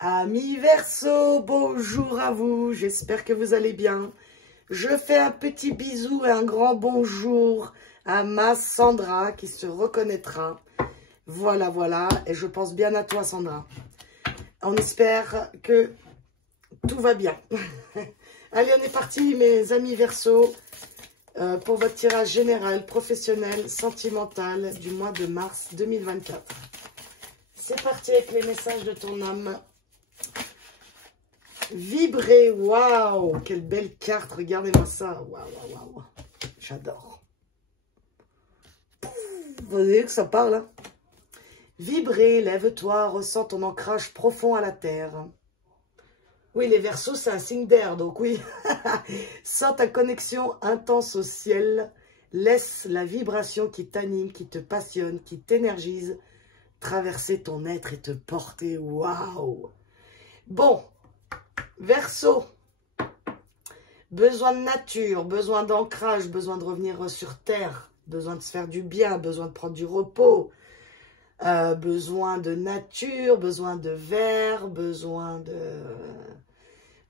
Amis Verseau, bonjour à vous, j'espère que vous allez bien. Je fais un petit bisou et un grand bonjour à ma Sandra qui se reconnaîtra. Voilà, voilà, et je pense bien à toi Sandra. On espère que tout va bien. Allez, on est parti mes amis Verseau pour votre tirage général, professionnel, sentimental du mois de mars 2024. C'est parti avec les messages de ton âme. Vibrer, waouh, quelle belle carte, regardez-moi ça, waouh, waouh, waouh, j'adore. Vous voyez que ça parle, hein? Vibrer, lève-toi, ressens ton ancrage profond à la terre. Oui, les Verseaux, c'est un signe d'air, donc oui. Sens ta connexion intense au ciel, laisse la vibration qui t'anime, qui te passionne, qui t'énergise, traverser ton être et te porter, waouh. Bon. Verseau, besoin de nature, besoin d'ancrage, besoin de revenir sur terre, besoin de se faire du bien, besoin de prendre du repos, besoin de nature, besoin de verre, besoin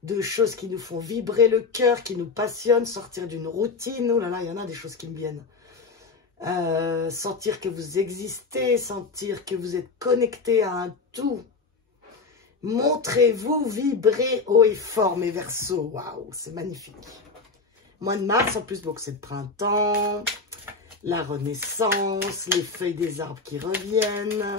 de choses qui nous font vibrer le cœur, qui nous passionnent, sortir d'une routine. Oh là là, il y en a des choses qui me viennent. Sentir que vous existez, sentir que vous êtes connecté à un tout. Montrez-vous, vibrez haut et fort, mes Verseaux. Waouh, c'est magnifique. Mois de mars, en plus, donc c'est le printemps, la renaissance, les feuilles des arbres qui reviennent.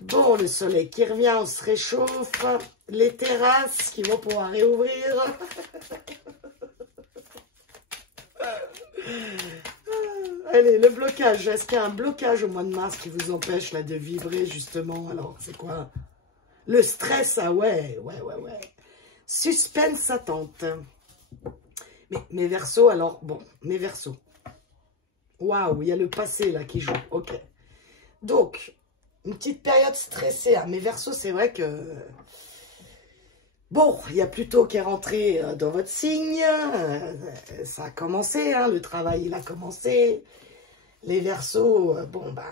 Bon, le soleil qui revient, on se réchauffe. Les terrasses qui vont pouvoir réouvrir. Allez, le blocage. Est-ce qu'il y a un blocage au mois de mars qui vous empêche là de vibrer, justement? Alors, c'est quoi? Le stress, ah ouais. Suspense attente. Mais mes Verseaux, alors, bon, mes Verseaux. Waouh, il y a le passé là qui joue, ok. Donc, une petite période stressée. Hein. Mes Verseaux, c'est vrai que... Bon, il y a Pluton qui est rentré dans votre signe. Ça a commencé, hein, le travail, il a commencé. Les Verseaux, bon, ben...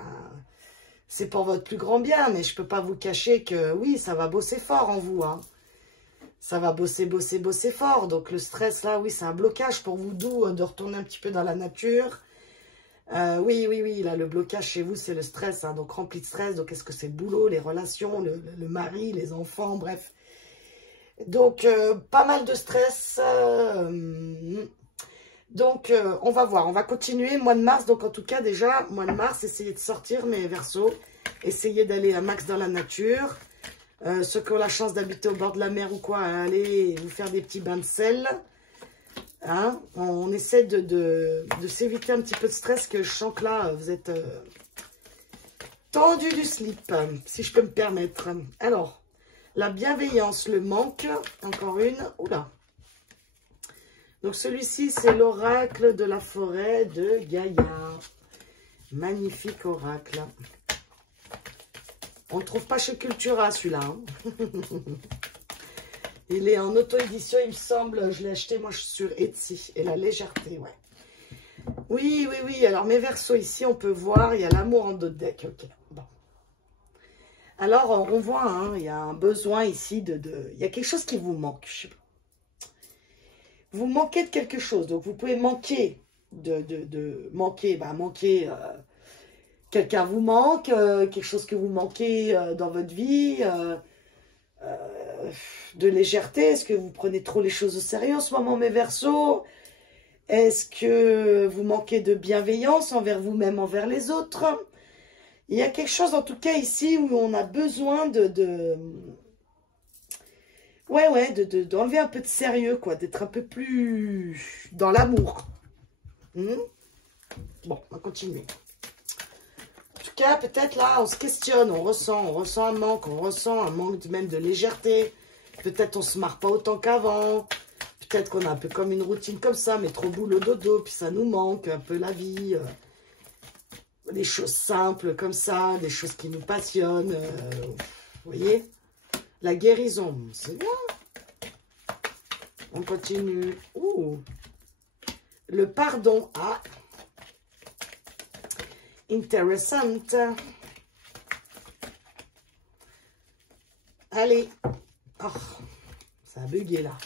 C'est pour votre plus grand bien, mais je ne peux pas vous cacher que oui, ça va bosser fort en vous. Hein. Ça va bosser fort. Donc le stress, là, oui, c'est un blocage pour vous, d'où de retourner un petit peu dans la nature. Oui, là, le blocage chez vous, c'est le stress. Hein, donc rempli de stress. Donc est-ce que c'est le boulot, les relations, le mari, les enfants, bref. Donc pas mal de stress. Donc, on va voir, on va continuer, mois de mars, donc en tout cas déjà, mois de mars, essayez de sortir mes Verseaux, essayez d'aller un max dans la nature, ceux qui ont la chance d'habiter au bord de la mer ou quoi, allez vous faire des petits bains de sel, hein, on essaie de s'éviter un petit peu de stress, que je sens que là, vous êtes tendu du slip, si je peux me permettre. Alors, la bienveillance, le manque, encore une, oula. Donc, celui-ci, c'est l'oracle de la forêt de Gaïa. Magnifique oracle. On ne le trouve pas chez Cultura, celui-là. Hein. Il est en auto-édition, il me semble. Je l'ai acheté, moi, sur Etsy. Et la légèreté, ouais. Oui. Alors, mes Verseaux, ici, on peut voir, il y a l'amour en dos de deck. Ok, bon. Alors, on voit, hein, il y a un besoin ici il y a quelque chose qui vous manque, je sais pas. Vous manquez de quelque chose, donc vous pouvez manquer quelqu'un vous manque, quelque chose que vous manquez dans votre vie, de légèreté. Est-ce que vous prenez trop les choses au sérieux en ce moment, mes Verseaux? Est-ce que vous manquez de bienveillance envers vous-même, envers les autres? Il y a quelque chose en tout cas ici où on a besoin d'enlever un peu de sérieux, quoi, d'être un peu plus dans l'amour. Bon, on va continuer. En tout cas, peut-être là, on se questionne, on ressent un manque, même de légèreté. Peut-être on se marre pas autant qu'avant. Peut-être qu'on a un peu comme une routine comme ça, mais trop boulot dodo, puis ça nous manque un peu la vie. Des choses simples comme ça, des choses qui nous passionnent. Vous voyez ? La guérison, c'est bien. On continue. Ouh. Le pardon. Ah. Intéressant. Allez. Oh, ça a bugué là.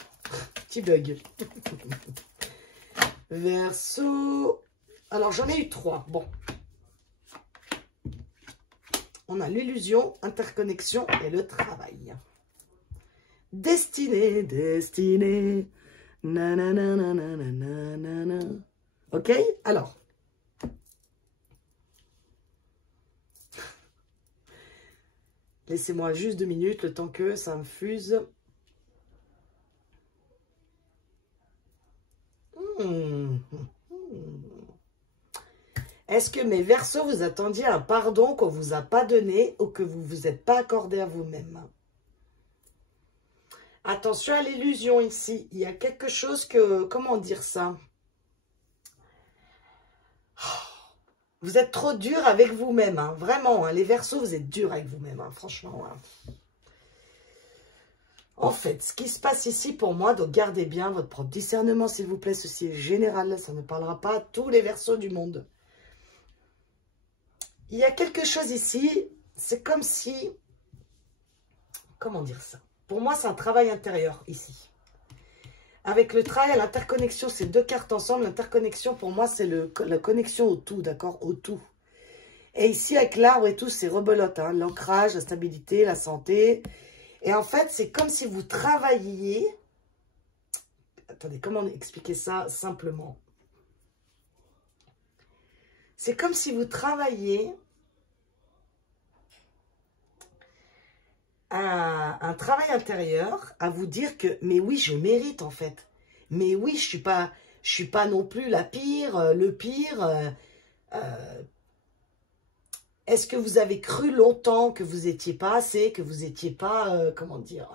Petit bug. Verseau. Alors, j'en ai eu 3. Bon. On a l'illusion, interconnexion et le travail. Destinée, destinée. Nananana. Ok, alors. Laissez-moi juste 2 minutes, le temps que ça me fuse. Est-ce que mes Verseaux, vous attendiez un pardon qu'on ne vous a pas donné ou que vous ne vous êtes pas accordé à vous-même? Attention à l'illusion ici. Il y a quelque chose que... Comment dire ça? Vous êtes trop dur avec vous-même. Hein, vraiment, hein, les Verseaux, vous êtes durs avec vous-même. Hein, franchement. Hein. En fait, ce qui se passe ici pour moi, donc gardez bien votre propre discernement, s'il vous plaît. Ceci est général. Ça ne parlera pas à tous les Verseaux du monde. Il y a quelque chose ici, c'est comme si, comment dire ça? Pour moi, c'est un travail intérieur ici. Avec le travail à l'interconnexion, c'est 2 cartes ensemble. L'interconnexion, pour moi, c'est la connexion au tout, d'accord? Au tout. Et ici, avec l'arbre et tout, c'est rebelote. Hein? L'ancrage, la stabilité, la santé. Et en fait, c'est comme si vous travailliez. Attendez, comment expliquer ça simplement? C'est comme si vous travailliez un travail intérieur à vous dire que, mais oui, je mérite en fait. Mais oui, je suis pas non plus la pire, le pire. Est-ce que vous avez cru longtemps que vous n'étiez pas assez, que vous n'étiez pas, comment dire,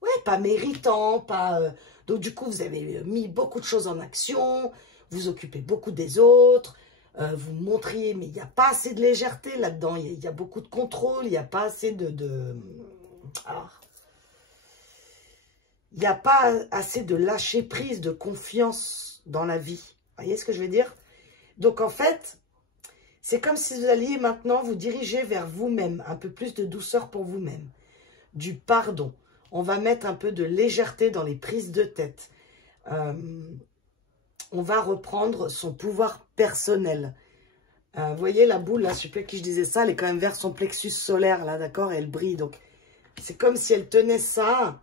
ouais, pas méritant, pas... donc du coup, vous avez mis beaucoup de choses en action, vous occupez beaucoup des autres, vous montriez, mais il n'y a pas assez de légèreté là-dedans, il y a beaucoup de contrôle, il n'y a pas assez il n'y a pas assez de lâcher prise, de confiance dans la vie. Vous voyez ce que je veux dire? Donc en fait, c'est comme si vous alliez maintenant vous diriger vers vous-même, un peu plus de douceur pour vous-même, du pardon. On va mettre un peu de légèreté dans les prises de tête. On va reprendre son pouvoir personnel. Vous voyez la boule là, je ne sais plus à qui je disais ça, elle est quand même vers son plexus solaire là, d'accord, elle brille. Donc c'est comme si elle tenait ça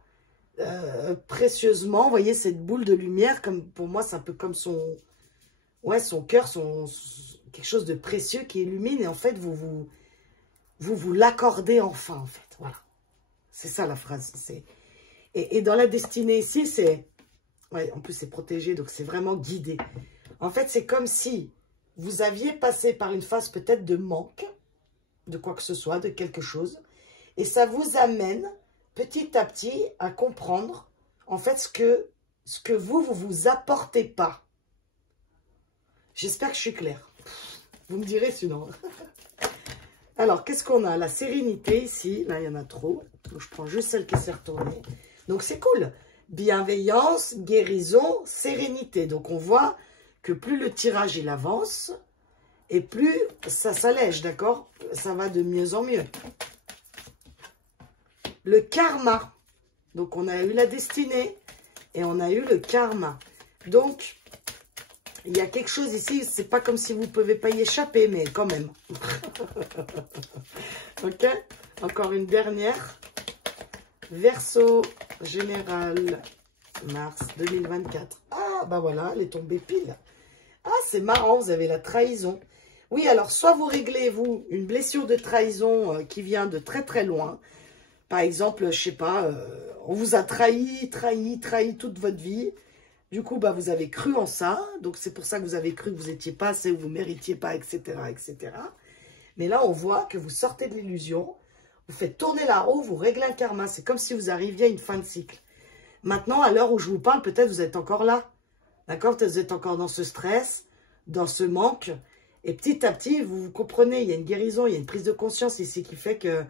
précieusement. Vous voyez cette boule de lumière, comme pour moi c'est un peu comme son, ouais, son cœur, quelque chose de précieux qui illumine. Et en fait vous l'accordez enfin en fait. Voilà, c'est ça la phrase. Et dans la destinée ici c'est, ouais, en plus c'est protégé donc c'est vraiment guidé. En fait c'est comme si vous aviez passé par une phase peut-être de manque, de quoi que ce soit, de quelque chose. Et ça vous amène petit à petit à comprendre, en fait, ce que vous apportez pas. J'espère que je suis claire. Vous me direz sinon. Alors, qu'est-ce qu'on a? La sérénité ici. Là, il y en a trop. Donc, je prends juste celle qui s'est retournée. Donc, c'est cool. Bienveillance, guérison, sérénité. Donc, on voit que plus le tirage il avance, et plus ça s'allège, d'accord? Ça va de mieux en mieux. Le karma. Donc, on a eu la destinée et on a eu le karma. Donc, il y a quelque chose ici, c'est pas comme si vous ne pouvez pas y échapper, mais quand même. Ok? Encore une dernière. Verseau général, mars 2024. Ah, bah voilà, elle est tombée pile. Ah, c'est marrant, vous avez la trahison. Oui, alors, soit vous réglez, vous, une blessure de trahison qui vient de très très loin. Par exemple, je sais pas, on vous a trahi toute votre vie. Du coup, bah, vous avez cru en ça. Donc, c'est pour ça que vous avez cru que vous n'étiez pas assez, vous ne méritiez pas, etc., etc. Mais là, on voit que vous sortez de l'illusion. Vous faites tourner la roue, vous réglez un karma. C'est comme si vous arriviez à une fin de cycle. Maintenant, à l'heure où je vous parle, peut-être vous êtes encore là. D'accord? Vous êtes encore dans ce stress, dans ce manque. Et petit à petit, vous comprenez, il y a une guérison, il y a une prise de conscience ici qui fait que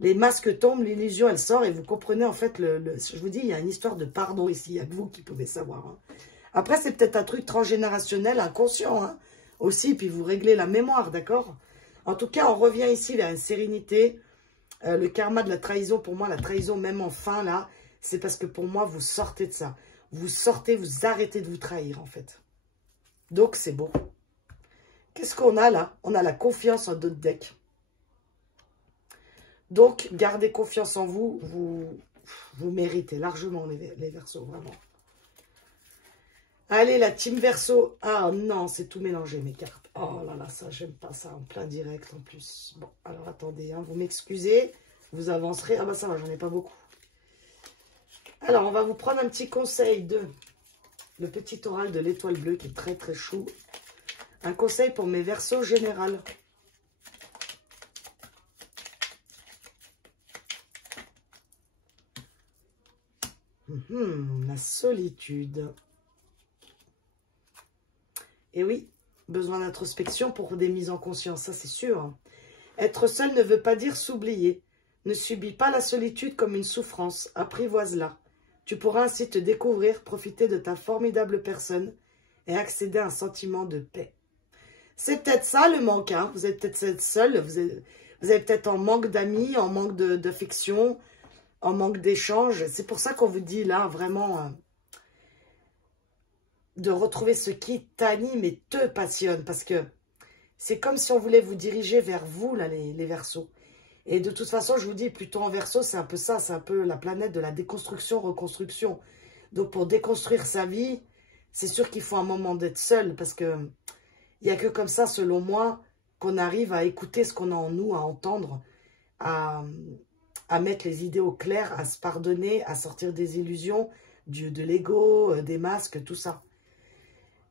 les masques tombent, l'illusion, elle sort. Et vous comprenez, en fait, je vous dis, il y a une histoire de pardon ici. Il n'y a que vous qui pouvez savoir. Hein. Après, c'est peut-être un truc transgénérationnel, inconscient hein, aussi. Puis vous réglez la mémoire, d'accord? En tout cas, on revient ici vers une sérénité. Le karma de la trahison, pour moi, la trahison, même en fin, là, c'est parce que pour moi, vous sortez de ça. Vous sortez, vous arrêtez de vous trahir, en fait. Donc, c'est beau. Qu'est-ce qu'on a, là? On a la confiance en d'autres decks. Donc, gardez confiance en vous. Vous méritez largement, les Verseaux, vraiment. Allez, la team Verseau. Ah non, c'est tout mélangé, mes cartes. Oh là là, ça, j'aime pas ça, en plein direct, en plus. Bon, alors, attendez, hein, vous m'excusez. Vous avancerez. Ah bah ça va, j'en ai pas beaucoup. Alors, on va vous prendre un petit conseil de le petit oral de l'étoile bleue qui est très très chou. Un conseil pour mes Verseaux général. La solitude. Et oui, besoin d'introspection pour des mises en conscience, ça c'est sûr. Être seul ne veut pas dire s'oublier. Ne subis pas la solitude comme une souffrance, apprivoise-la. Tu pourras ainsi te découvrir, profiter de ta formidable personne et accéder à un sentiment de paix. C'est peut-être ça le manque, hein. Vous êtes peut-être seul, vous êtes peut-être en manque d'amis, en manque d'affection, en manque d'échange. C'est pour ça qu'on vous dit là vraiment de retrouver ce qui t'anime et te passionne. Parce que c'est comme si on voulait vous diriger vers vous, là, les Verseaux. Et de toute façon, je vous dis, plutôt en Verseau, c'est un peu ça. C'est un peu la planète de la déconstruction, reconstruction. Donc, pour déconstruire sa vie, c'est sûr qu'il faut un moment d'être seul. Parce que il n'y a que comme ça, selon moi, qu'on arrive à écouter ce qu'on a en nous, à entendre, à mettre les idées au clair, à se pardonner, à sortir des illusions, de l'ego, des masques, tout ça.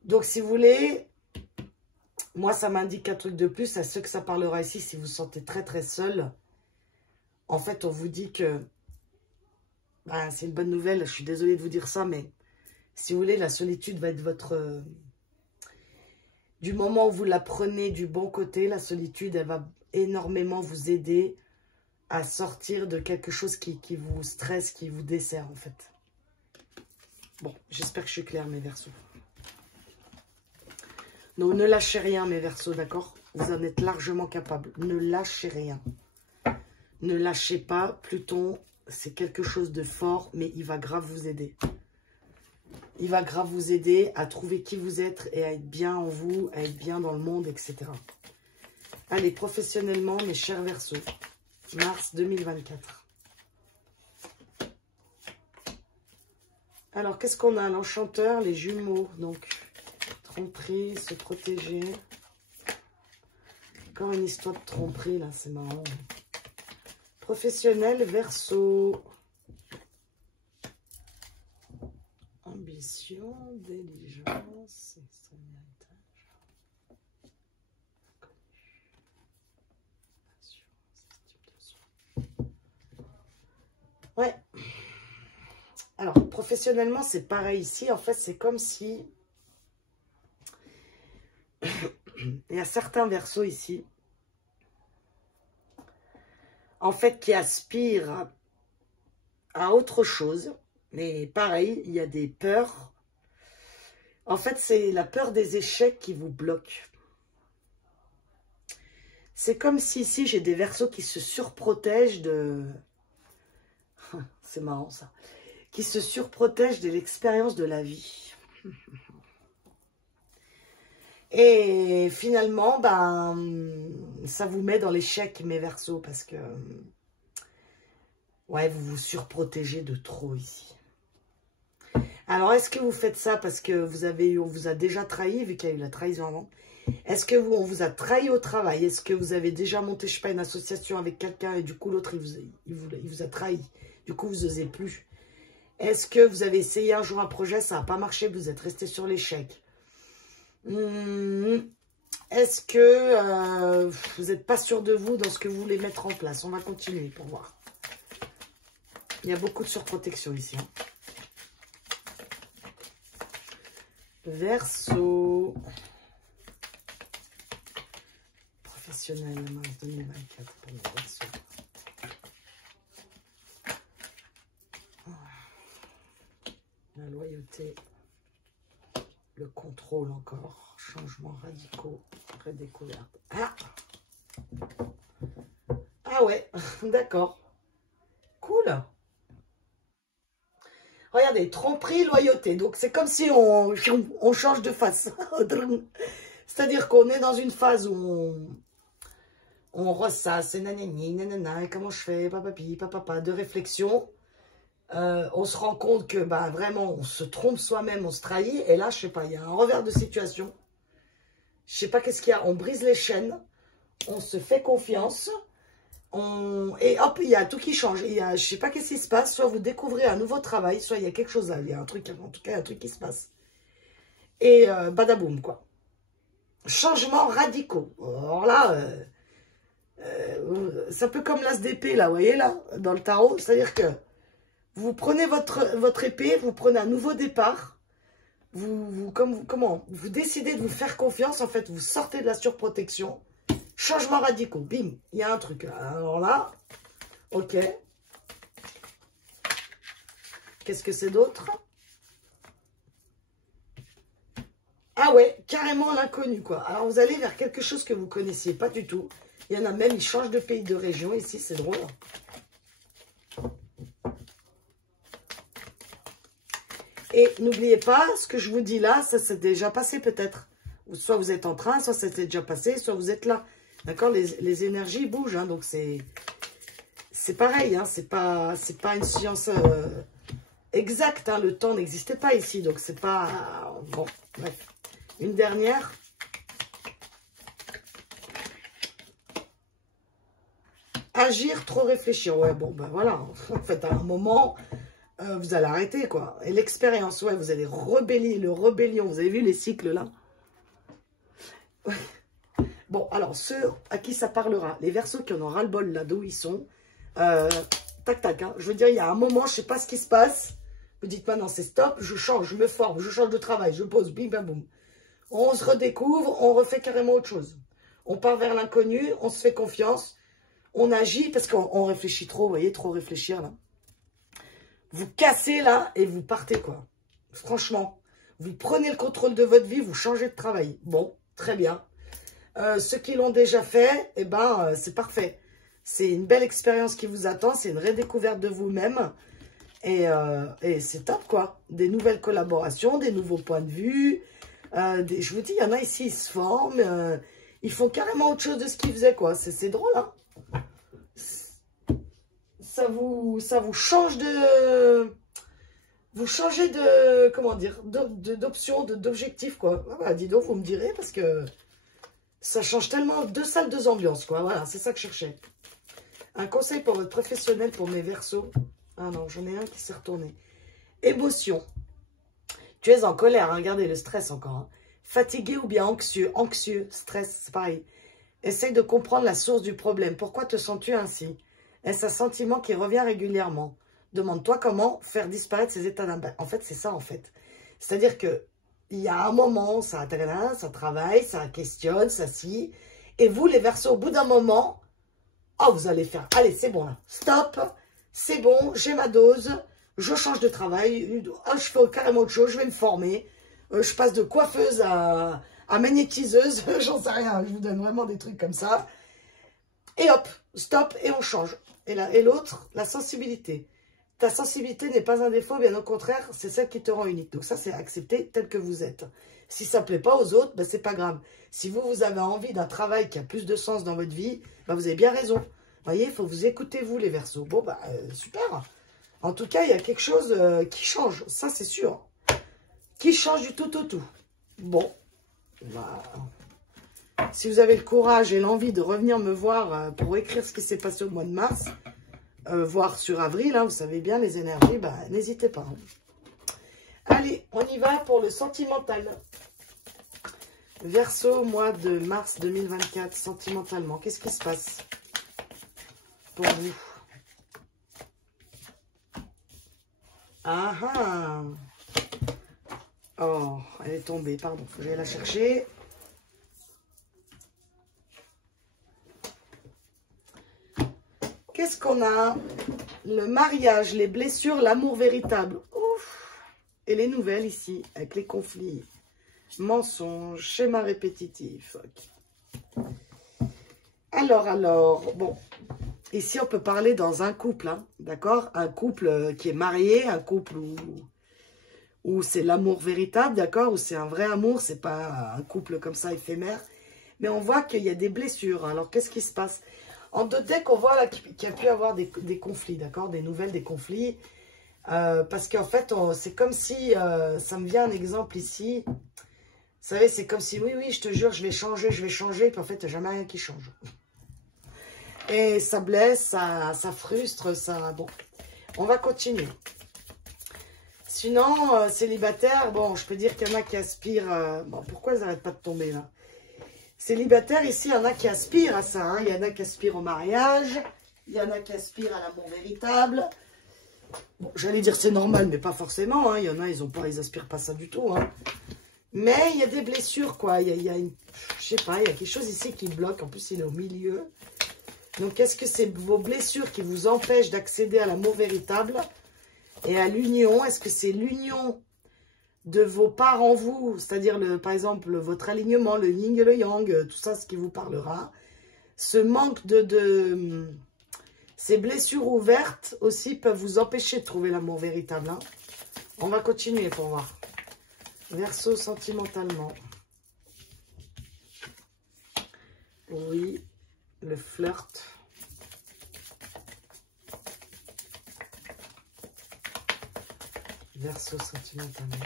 Donc, si vous voulez, moi, ça m'indique un truc de plus. À ceux que ça parlera ici, si vous vous sentez très, très seul, en fait, on vous dit que, ben, c'est une bonne nouvelle. Je suis désolée de vous dire ça, mais si vous voulez, la solitude va être votre... du moment où vous la prenez du bon côté, la solitude, elle va énormément vous aider à sortir de quelque chose qui vous stresse, qui vous dessert, en fait. Bon, j'espère que je suis claire, mes Verseaux. Donc, ne lâchez rien, mes Verseaux, d'accord? Vous en êtes largement capables. Ne lâchez rien. Ne lâchez pas. Pluton, c'est quelque chose de fort, mais il va grave vous aider. Il va grave vous aider à trouver qui vous êtes et à être bien en vous, à être bien dans le monde, etc. Allez, professionnellement, mes chers Verseaux, mars 2024. Alors, qu'est-ce qu'on a? L'enchanteur, les jumeaux, donc, tromperie, se protéger. Encore une histoire de tromperie, là, c'est marrant. Professionnel, Verseau. Ambition, diligence, extrême héritage. Ouais. Alors, professionnellement, c'est pareil ici. En fait, c'est comme si... il y a certains Verseaux ici, en fait, qui aspirent à autre chose. Mais pareil, il y a des peurs. En fait, c'est la peur des échecs qui vous bloque. C'est comme si ici, j'ai des Verseaux qui se surprotègent de... c'est marrant ça. Qui se surprotègent de l'expérience de la vie. Et finalement, ben, ça vous met dans l'échec, mes Verseaux, parce que... ouais, vous vous surprotégez de trop ici. Alors, est-ce que vous faites ça parce que on vous a déjà trahi, vu qu'il y a eu la trahison avant? Est-ce que on vous a trahi au travail? Est-ce que vous avez déjà monté, je sais pas, une association avec quelqu'un et du coup, l'autre, il vous a trahi? Du coup, vous n'osez plus. Est-ce que vous avez essayé un jour un projet, ça n'a pas marché, vous êtes resté sur l'échec? Est-ce que vous n'êtes pas sûr de vous dans ce que vous voulez mettre en place? On va continuer pour voir. Il y a beaucoup de surprotection ici. Hein. Verseau. Professionnel, mars 2024 pour les Verseaux. La loyauté. Le contrôle encore. Changements radicaux. Redécouverte. Ah Ah ouais, d'accord. Cool. Regardez, tromperie, loyauté. Donc, c'est comme si on change de face. C'est-à-dire qu'on est dans une phase où on ressasse, et nanani, nanana, et comment je fais, papapi, papapa, de réflexion. On se rend compte que, bah, vraiment, on se trompe soi-même, on se trahit. Et là, je sais pas, il y a un revers de situation. Je sais pas qu'est-ce qu'il y a. On brise les chaînes. On se fait confiance. Et hop, il y a tout qui change. Il y a, je sais pas qu'est-ce qui se passe. Soit vous découvrez un nouveau travail, soit il y a quelque chose là. Il y a un truc, en tout cas, un truc qui se passe. Et badaboum, quoi. Changements radicaux. Alors là, c'est un peu comme l'as d'épée, là, vous voyez, là, dans le tarot. C'est-à-dire que vous prenez votre épée, vous prenez un nouveau départ. Comment vous décidez de vous faire confiance. En fait, vous sortez de la surprotection. Changements radicaux. Bim, il y a un truc là. Alors là, ok. Qu'est-ce que c'est d'autre? Ah ouais, carrément l'inconnu, quoi. Alors, vous allez vers quelque chose que vous connaissiez pas du tout. Il y en a même, ils changent de pays, de région. Ici, c'est drôle. Et n'oubliez pas, ce que je vous dis là, ça s'est déjà passé peut-être. Soit vous êtes en train, soit ça s'est déjà passé, soit vous êtes là. D'accord, les énergies bougent, hein, donc c'est pareil, hein, c'est pas une science exacte, hein, le temps n'existait pas ici, donc c'est pas... bon, bref. Une dernière. Agir, trop réfléchir. Ouais, bon, ben voilà, en fait, à un moment, vous allez arrêter, quoi. Et l'expérience, ouais, vous allez rebeller, le rébellion, vous avez vu les cycles, là? Ouais. Bon, alors, ceux à qui ça parlera, les Verseaux qui en ont ras-le-bol là d'où ils sont, tac, tac, hein. Je veux dire, il y a un moment, je ne sais pas ce qui se passe. Vous dites maintenant, c'est stop, je change, je me forme, je change de travail, je pose, bim, bam, boum. On se redécouvre, on refait carrément autre chose. On part vers l'inconnu, on se fait confiance, on agit, parce qu'on réfléchit trop, vous voyez, trop réfléchir, là. Vous cassez, là, et vous partez, quoi. Franchement, vous prenez le contrôle de votre vie, vous changez de travail. Bon, très bien. Ceux qui l'ont déjà fait, eh ben, c'est parfait. C'est une belle expérience qui vous attend. C'est une redécouverte de vous-même. Et c'est top, quoi. Des nouvelles collaborations, des nouveaux points de vue. Je vous dis, il y en a ici, ils se forment. Ils font carrément autre chose de ce qu'ils faisaient, quoi. C'est drôle, hein. Ça vous change de... Vous changez de... Comment dire? D'option, d'objectif, quoi. Ah bah, dis donc, vous me direz, parce que... Ça change tellement, 2 salles, 2 ambiances, quoi. Voilà, c'est ça que je cherchais. Un conseil pour votre professionnel, pour mes Verseaux. Ah non, j'en ai un qui s'est retourné. Émotion. Tu es en colère, hein, regardez le stress encore. Hein. Fatigué ou bien anxieux. Anxieux, stress, c'est pareil. Essaye de comprendre la source du problème. Pourquoi te sens-tu ainsi? Est-ce un sentiment qui revient régulièrement? Demande-toi comment faire disparaître ces états d'impact. En fait, c'est ça, en fait. C'est-à-dire que il y a un moment, ça travaille, ça questionne, ça scie. Et vous, les Verseaux, au bout d'un moment, oh, vous allez faire, allez, c'est bon là, stop, c'est bon, j'ai ma dose, je change de travail, je fais carrément autre chose, je vais me former, je passe de coiffeuse à magnétiseuse, j'en sais rien, je vous donne vraiment des trucs comme ça. Et hop, stop, et on change. Et l'autre, la sensibilité. Ta sensibilité n'est pas un défaut, bien au contraire, c'est celle qui te rend unique. Donc ça, c'est accepter tel que vous êtes. Si ça ne plaît pas aux autres, ben, c'est pas grave. Si vous avez envie d'un travail qui a plus de sens dans votre vie, ben, vous avez bien raison. Vous voyez, il faut vous écouter, vous, les Verseaux. Bon, bah, super. En tout cas, il y a quelque chose qui change. Ça, c'est sûr. Qui change du tout au tout. Bon. Bah, si vous avez le courage et l'envie de revenir me voir pour écrire ce qui s'est passé au mois de mars, voire sur avril, hein, vous savez bien, les énergies, bah, n'hésitez pas. Hein. Allez, on y va pour le sentimental. Verseau, mois de mars 2024, sentimentalement. Qu'est-ce qui se passe pour vous? Ah ah! Oh, elle est tombée, pardon. Je vais la chercher. Qu'est-ce qu'on a? Le mariage, les blessures, l'amour véritable. Ouf! Et les nouvelles ici, avec les conflits. Mensonges, schéma répétitif. Okay. Alors, bon. ici, on peut parler dans un couple, hein, d'accord? Un couple qui est marié, un couple où c'est l'amour véritable, d'accord? Où c'est un vrai amour, c'est pas un couple comme ça éphémère. Mais on voit qu'il y a des blessures. Alors, qu'est-ce qui se passe? En deux decks, on voit qu'il y a pu avoir des conflits, d'accord? Des nouvelles, des conflits. Parce qu'en fait, c'est comme si, ça me vient un exemple ici. Vous savez, c'est comme si, oui, je te jure, je vais changer. Puis en fait, il n'y a jamais rien qui change. Et ça blesse, ça frustre, ça... Bon, on va continuer. Sinon, célibataire, bon, je peux dire qu'il y en a qui aspirent... bon, pourquoi ils n'arrêtent pas de tomber, là? Célibataire, ici, il y en a qui aspirent à ça. Hein. Il y en a qui aspirent au mariage. Il y en a qui aspirent à l'amour véritable. Bon, j'allais dire c'est normal, mais pas forcément. Hein. Il y en a, ils aspirent pas ça du tout. Hein. Mais il y a des blessures, quoi. Il y a une... Je sais pas, il y a quelque chose ici qui bloque. En plus, il est au milieu. Donc, est-ce que c'est vos blessures qui vous empêchent d'accéder à l'amour véritable et à l'union? Est-ce que c'est l'union de vos parts en vous, c'est-à-dire, par exemple, votre alignement, le yin et le yang, tout ça, ce qui vous parlera. Ce manque ces blessures ouvertes aussi peuvent vous empêcher de trouver l'amour véritable. Hein. On va continuer pour voir. Verseau sentimentalement. Oui, le flirt. Verseau sentimentalement.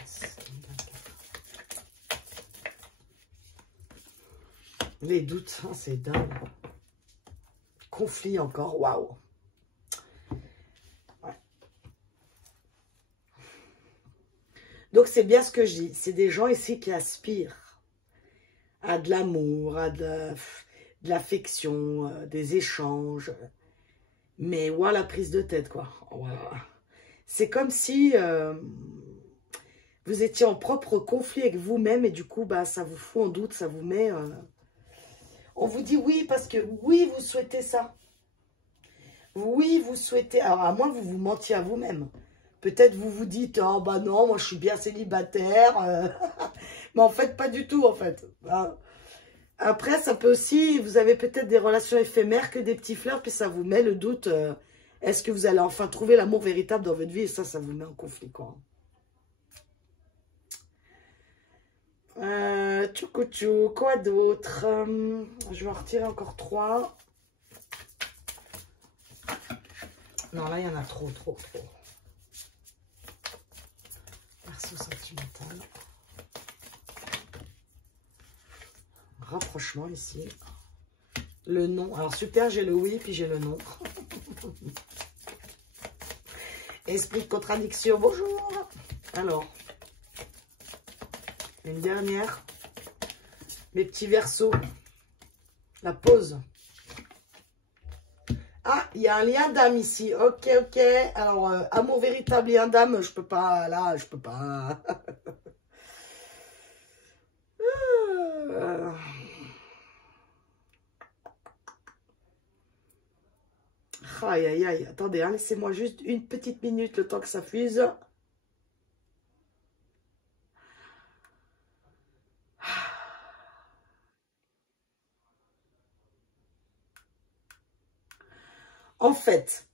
Les doutes, hein, c'est dingue. Conflit encore, waouh. Ouais. Donc, c'est bien ce que je dis. C'est des gens ici qui aspirent à de l'amour, à de l'affection, des échanges. Mais voilà, la prise de tête, quoi. Voilà. C'est comme si vous étiez en propre conflit avec vous-même et du coup, bah, ça vous fout en doute, ça vous met... On vous dit oui parce que oui, vous souhaitez ça. Oui, vous souhaitez... Alors, à moins que vous vous mentiez à vous-même. Peut-être vous vous dites, oh bah non, moi je suis bien célibataire. Mais en fait, pas du tout, en fait. Après, ça peut aussi... Vous avez peut-être des relations éphémères que des petits flirts, puis ça vous met le doute. Est-ce que vous allez enfin trouver l'amour véritable dans votre vie? Et ça vous met en conflit, quoi. Tchoukou, quoi d'autre? Je vais en retirer encore 3. Non, là, il y en a trop. Verseau sentimental. Rapprochement ici. Le non. Alors, super, j'ai le oui, puis j'ai le non. Esprit de contradiction, bonjour. Alors. Une dernière. Mes petits verseaux. La pause. Ah, il y a un lien d'âme ici. Ok. Alors, amour véritable, lien d'âme, je peux pas. Là, je peux pas. Aïe. Attendez, hein, laissez-moi juste une petite minute le temps que ça fuse. En fait,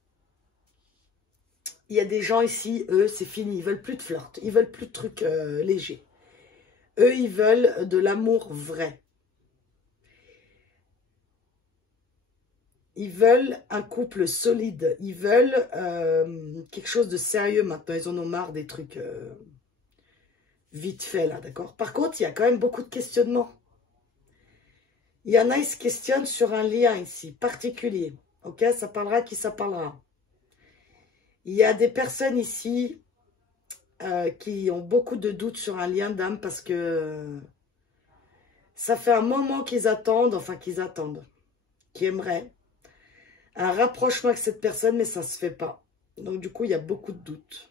il y a des gens ici, eux, c'est fini. Ils veulent plus de flirt. Ils veulent plus de trucs légers. Eux, ils veulent de l'amour vrai. Ils veulent un couple solide. Ils veulent quelque chose de sérieux maintenant. Ils en ont marre des trucs vite fait, là, d'accord? Par contre, il y a quand même beaucoup de questionnements. Il y en a, ils se questionnent sur un lien ici, particulier. Ok, ça parlera à qui ça parlera. Il y a des personnes ici qui ont beaucoup de doutes sur un lien d'âme parce que ça fait un moment qu'ils attendent, qui aimeraient un rapprochement avec cette personne, mais ça ne se fait pas. Donc, du coup, il y a beaucoup de doutes.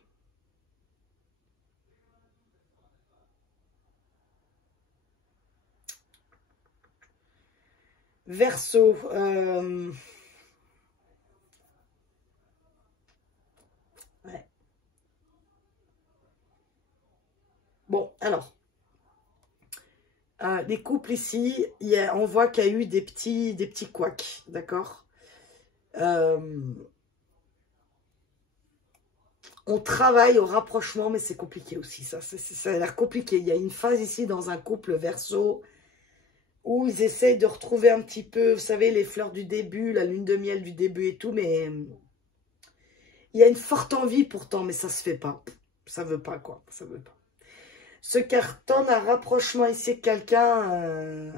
Verseau. Ouais. Bon, alors. Les couples ici, on voit qu'il y a eu des petits couacs, d'accord? On travaille au rapprochement, mais c'est compliqué aussi, ça a l'air compliqué. Il y a une phase ici dans un couple Verseau où ils essayent de retrouver un petit peu, vous savez, les fleurs du début, la lune de miel du début et tout, mais il y a une forte envie pourtant, mais ça se fait pas. Ça veut pas, quoi, ça veut pas. Ce carton un rapprochement ici avec quelqu'un,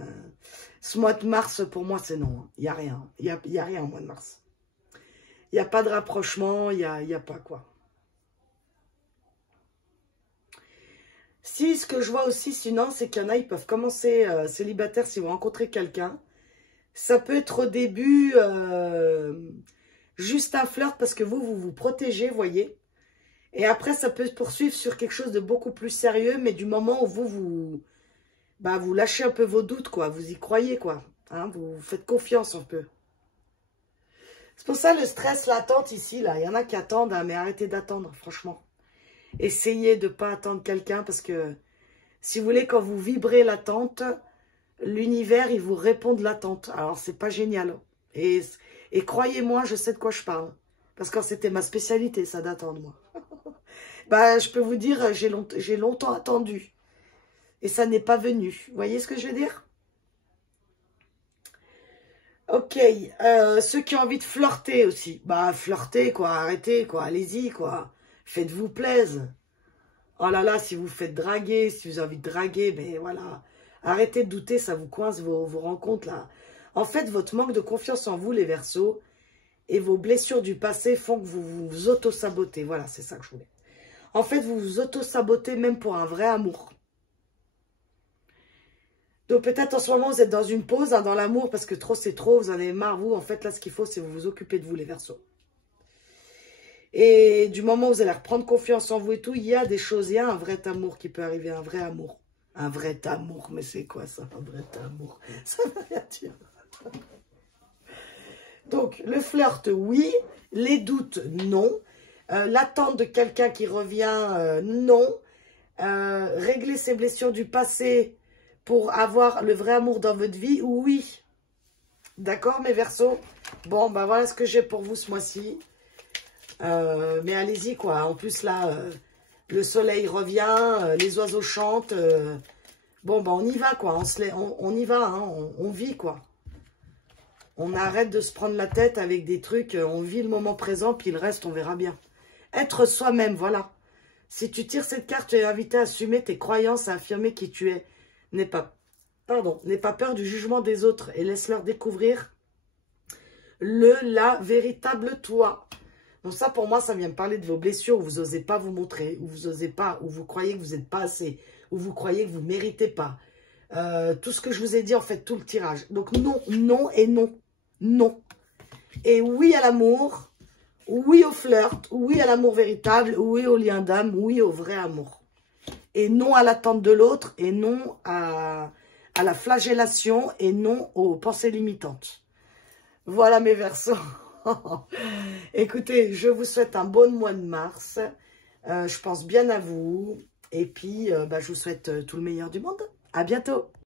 ce mois de mars, pour moi, c'est non. Il n'y a rien. Il y a rien au mois de mars. Il n'y a pas de rapprochement, il n'y a pas, quoi. Si, ce que je vois aussi, sinon, c'est qu'il y en a, ils peuvent commencer célibataires si vous rencontrez quelqu'un. Ça peut être au début juste un flirt parce que vous vous protégez, voyez. Et après, ça peut se poursuivre sur quelque chose de beaucoup plus sérieux, mais du moment où vous lâchez un peu vos doutes, quoi. Vous y croyez, quoi. Hein, vous faites confiance un peu. C'est pour ça le stress, l'attente ici, là. Il y en a qui attendent, hein, mais arrêtez d'attendre, franchement. Essayez de ne pas attendre quelqu'un parce que, si vous voulez, quand vous vibrez l'attente, l'univers, il vous répond de l'attente. Alors, c'est pas génial. Et croyez-moi, je sais de quoi je parle. Parce que c'était ma spécialité, ça, d'attendre, moi. Je peux vous dire, j'ai longtemps attendu. Et ça n'est pas venu. Vous voyez ce que je veux dire? Ok. Ceux qui ont envie de flirter aussi. Flirter, quoi. Arrêtez, quoi. Allez-y, quoi. Faites-vous plaisir. Oh là là, si vous faites draguer, si vous avez envie de draguer, ben voilà. Arrêtez de douter, ça vous coince vos rencontres, là. En fait, votre manque de confiance en vous, les Verseaux, et vos blessures du passé font que vous vous auto-sabotez. Voilà, c'est ça que je voulais. En fait, vous vous auto-sabotez même pour un vrai amour. Donc peut-être en ce moment, vous êtes dans une pause, hein, dans l'amour, parce que trop c'est trop, vous en avez marre, vous. En fait, là, ce qu'il faut, c'est vous vous occuper de vous, les Verseaux. Et du moment où vous allez reprendre confiance en vous et tout, il y a des choses, il y a un vrai amour qui peut arriver, un vrai amour. Un vrai amour, mais c'est quoi ça, un vrai amour? Ça veut rien dire. Donc, le flirt, oui. Les doutes, non. L'attente de quelqu'un qui revient, non. Régler ses blessures du passé pour avoir le vrai amour dans votre vie, oui. D'accord, mes Verseaux? Bon, voilà ce que j'ai pour vous ce mois-ci. Mais allez-y, quoi. En plus, là, le soleil revient, les oiseaux chantent. Bon, on y va, quoi. On y va, hein, on vit, quoi. On arrête de se prendre la tête avec des trucs. On vit le moment présent, puis le reste, on verra bien. Être soi-même, voilà. Si tu tires cette carte, tu es invité à assumer tes croyances, à affirmer qui tu es. N'aie pas peur du jugement des autres et laisse-leur découvrir la véritable toi. Donc ça, pour moi, ça vient me parler de vos blessures où vous n'osez pas vous montrer, où vous n'osez pas, où vous croyez que vous n'êtes pas assez, où vous croyez que vous ne méritez pas. Tout ce que je vous ai dit, en fait, tout le tirage. Donc non, non et non. Non. Et oui à l'amour, oui au flirt, oui à l'amour véritable, oui au lien d'âme, oui au vrai amour. Et non à l'attente de l'autre, et non à la flagellation, et non aux pensées limitantes. Voilà mes Verseaux. Écoutez, je vous souhaite un bon mois de mars. Je pense bien à vous. Et puis, je vous souhaite tout le meilleur du monde. À bientôt.